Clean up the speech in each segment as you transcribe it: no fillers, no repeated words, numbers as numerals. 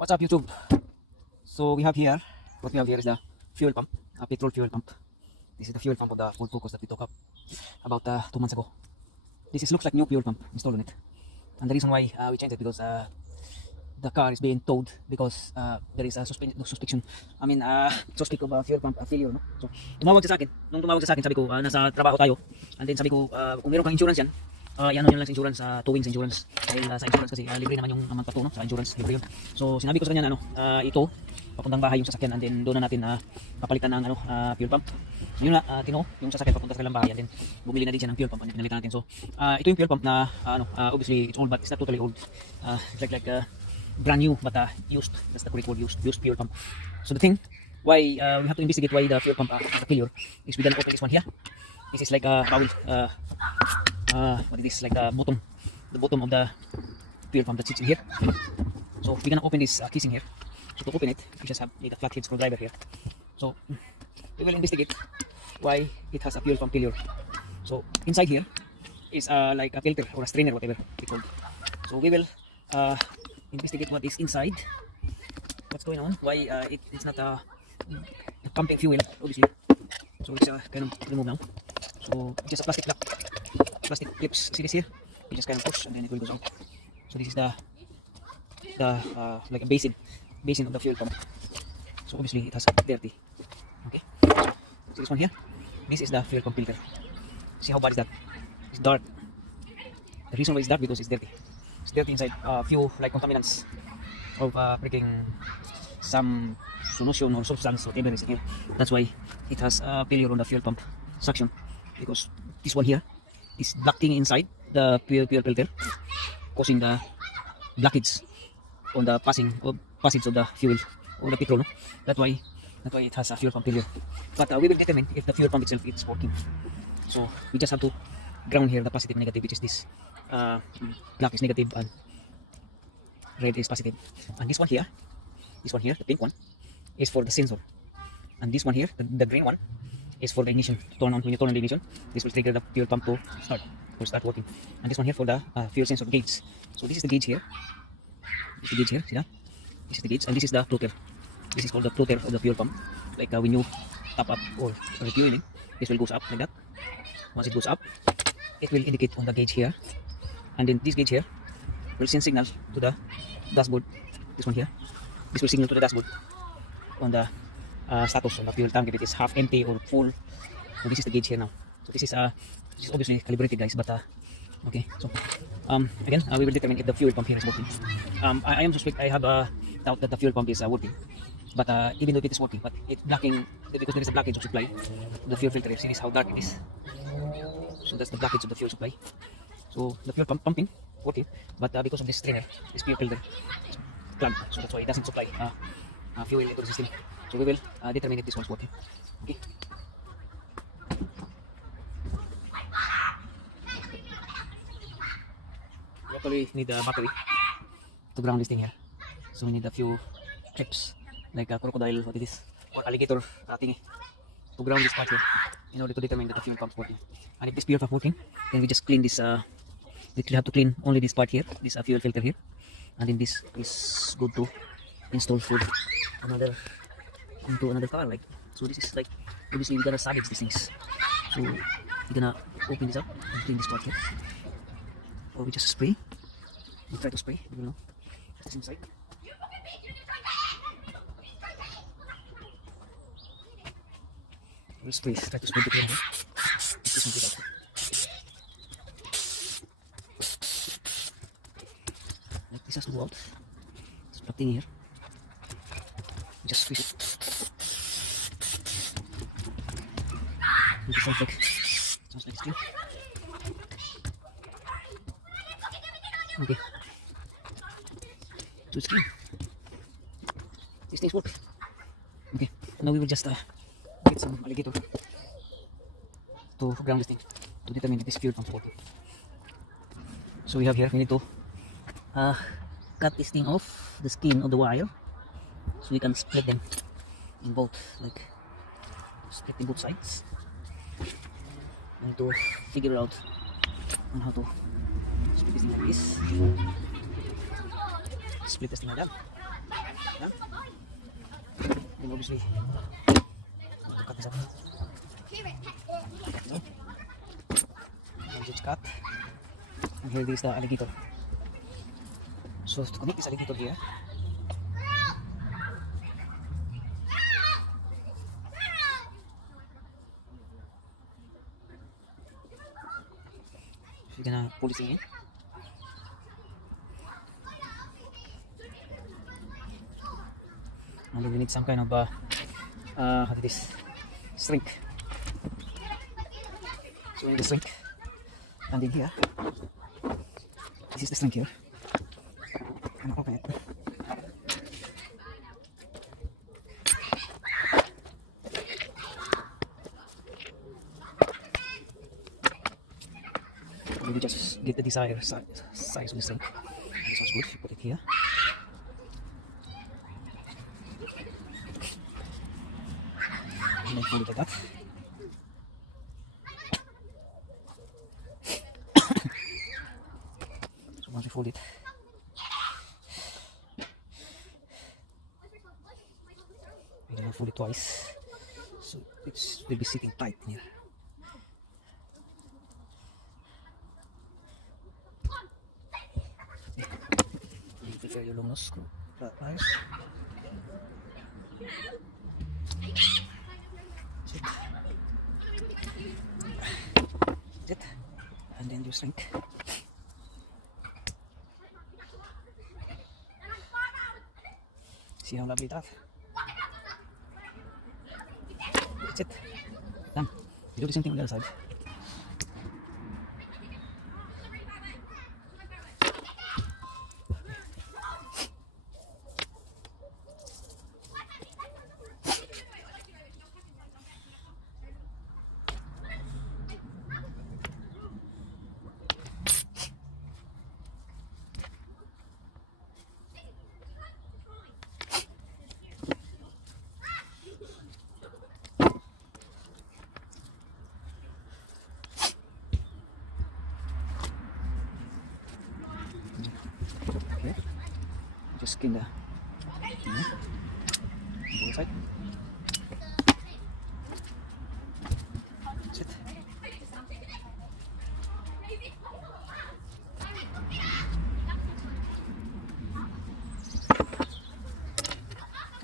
What's up, YouTube? So what we have here is the fuel pump, a petrol fuel pump. This is the fuel pump of the Ford Focus that we talked about 2 months ago. Looks like new fuel pump installed on it, and the reason why we changed it because the car is being towed because there is a suspicion. Suspect of fuel pump failure, no? So tumawag sa akin, sabi ko nasa trabaho tayo, and then sabi ko kung meron kang insurance yan, yan yun lang sa insurance, towing sa insurance. Dahil sa insurance kasi libre naman yung magpato, no? Sa insurance libre yun. So sinabi ko sa kanya na ito papuntang bahay yung sasakyan, and then doon na natin papalitan ng fuel pump. So yun na, yung sasakyan papunta sa kanilang bahay, and then bumili na din siya ng fuel pump, and then pinalitan natin. So ito yung fuel pump na obviously it's old, but it's not totally old. It's like brand new, but used. That's the correct word, used fuel pump. So the thing why we have to investigate why the fuel pump failure is we gonna open this one here. This is like a foul what is this, like the bottom of the fuel pump that sits in here. So we're gonna open this casing here. So to open it, we just need a flathead screwdriver here. So we will investigate why it has a fuel pump failure. So inside here is like a filter or a strainer, whatever we call it. So we will investigate what is inside, what's going on, why it's not pumping fuel, obviously. So it's kind of remove now. So just a plastic clips. See this here? You just kind of push and then it will go out. So this is the like a basin of the fuel pump. So obviously it has dirty. Okay. So this one here, this is the fuel pump filter. See how bad is that? It's dark. The reason why it's dark because it's dirty. It's dirty inside. Few like contaminants of breaking some solution or substance, whatever is in here. That's why it has a failure on the fuel pump suction, because this one here is blocking inside the fuel filter, causing the blockage on the passage of the fuel or the petrol. No? That's why it has a fuel pump failure. But we will determine if the fuel pump itself is working. So we just have to ground here the positive and negative, which is this. Black is negative and red is positive. And this one here, the pink one, is for the sensor. And this one here, the green one, is for the ignition. Turn on when you turn on the ignition. This will trigger the fuel pump to start working. And this one here for the fuel sensor gauge. So this is the gauge here. This is the gauge here. See that? This is the gauge, and this is the floater. This is called the floater of the fuel pump. Like when you top up or refueling, this will goes up like that. Once it goes up, it will indicate on the gauge here, and then this gauge here will send signal to the dashboard. This one here, this will signal to the dashboard on the status of the fuel tank, if it is half empty or full. So this is the gauge here now. So this is obviously calibrated, guys, but okay. So again, we will determine if the fuel pump here is working. I am suspect, I have a doubt that the fuel pump is working, but even though it is working, but it's blocking because there is a blockage of supply of the fuel filter. See this, how dark it is. So that's the blockage of the fuel supply. So the fuel pump pumping working, but because of this strainer, this fuel filter is plugged, so that's why it doesn't supply fuel into the system. So we will determine if this one's working. Okay. We actually need a battery to ground this thing here. So we need a few clips, like a crocodile, what it is, or alligator thingy, to ground this part here in order to determine that the fuel pump is working. And if this fuel pump working, then we just clean this. We have to clean only this part here, this fuel filter here, and then this is good to install food into another car. Like, so this is like, obviously we're gonna salvage these things. So we're gonna open this up and clean this part here, or we just spray. We try to spray. We will know what's inside. We'll spray. Try to spray the clean here. This one without. Like this has to go out. It's plugged in here. Just squeeze it. It sounds like it's clean. Okay. So it's clean. This thing's working. Okay. Now we will just get some alligator to ground this thing to determine if this fuel pump is working. So we need to cut this thing off the skin of the wire, so we can split them in both, like split in both sides, and to figure out on how to split this thing like this. Split this thing like that. Yeah? Then obviously, cut this up. And it's cut. And here is the alligator. So to connect this alligator here, you're gonna pull this in. And then we need some kind of how do this string. So we need the string. And in here, this is the string here. And open it. We just get the desired size of the string. This one's good. You put it here. And then fold it like that. So once you fold it, we're gonna fold it twice, so it will be sitting tight here. You prepare your long nose screw pliers. That's it. And then you shrink. See how lovely that? That's it. Done. You do the same thing on the other side. Okay. Just skin the other side. That's it.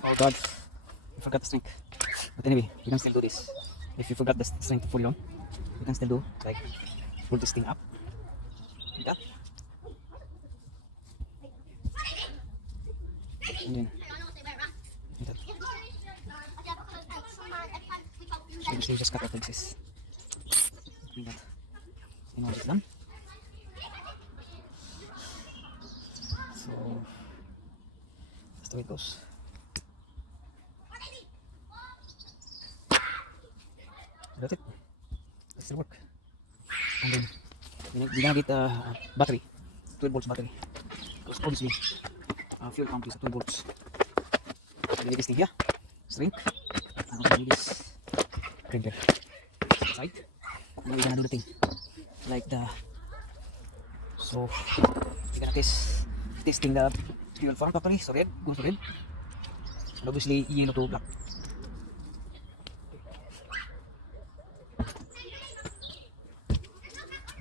Oh God, I forgot the string. But anyway, you can still do this. If you forgot the string to pull it on, you can still do like pull this thing up like that. And then like that. So you just cut the pieces like that. And all is done. So that's the way it goes. That's it. That still work. And then we're gonna get a battery, 12 volts battery. Because obviously fuel pump is 12 volts. So we need this thing here, string, and also need this printer side. And now we're gonna do the thing like the. So we're gonna testing the fuel pump properly. So red goes to red, and obviously yellow to black.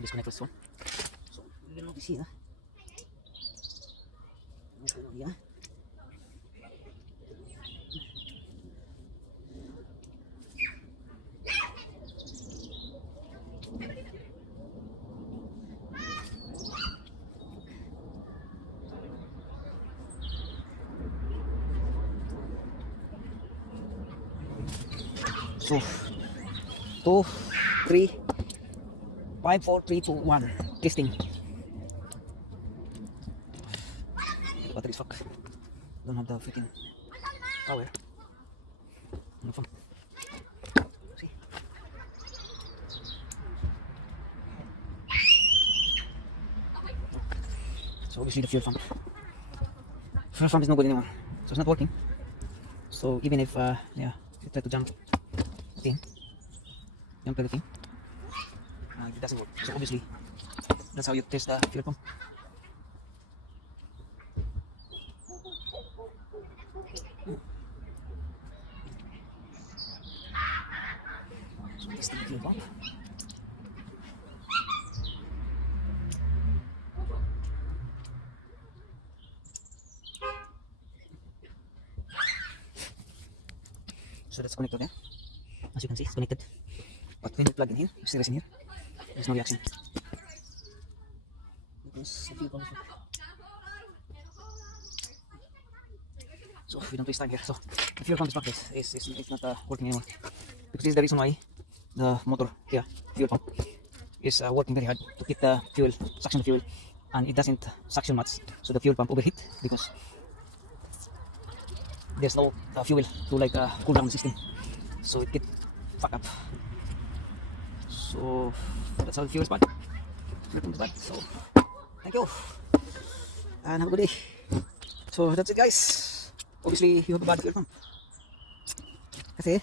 Disconnect this one. So we're gonna this here. Yeah. So 2, 3, 5, 4, 3, 2, 1. Testing. The battery is fuck. Don't have the freaking power. No fun. See? So obviously the fuel pump. Fuel pump is no good anymore. So it's not working. So even if yeah, you try to jump the thing, it doesn't work. So obviously that's how you test the fuel pump. So that's connected there. As you can see, it's connected. But when you plug in here, you see this in here, there's no reaction. Because the fuel pump is so we don't waste time here. So the fuel pump is back, guys. It's not working anymore. Because this is the reason why the motor here, fuel pump, is working very hard to keep the fuel, suction the fuel, and it doesn't suction much. So the fuel pump overheat because there's no fuel to like cool down system. So it get fuck up. So that's how the fuel is bad. Fuel pump is bad. So thank you and have a good day. So that's it, guys. Obviously you have a bad fuel pump. Kasi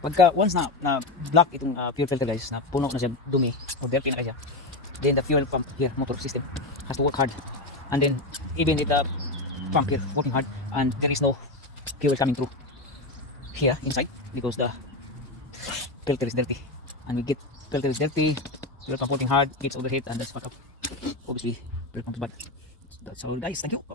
pagka once na block itong fuel filter, guys, na puno na siya dumi o dirty na siya, then the fuel pump here, motor system, has to work hard. And then even with the pump here working hard and there is no fuel coming through here inside because the filter is dirty, and we get filter is dirty, fuel pump working hard, gets overheat, and that's fuck up. Obviously fuel pump is bad. That's all, guys. Thank you. Bye bye.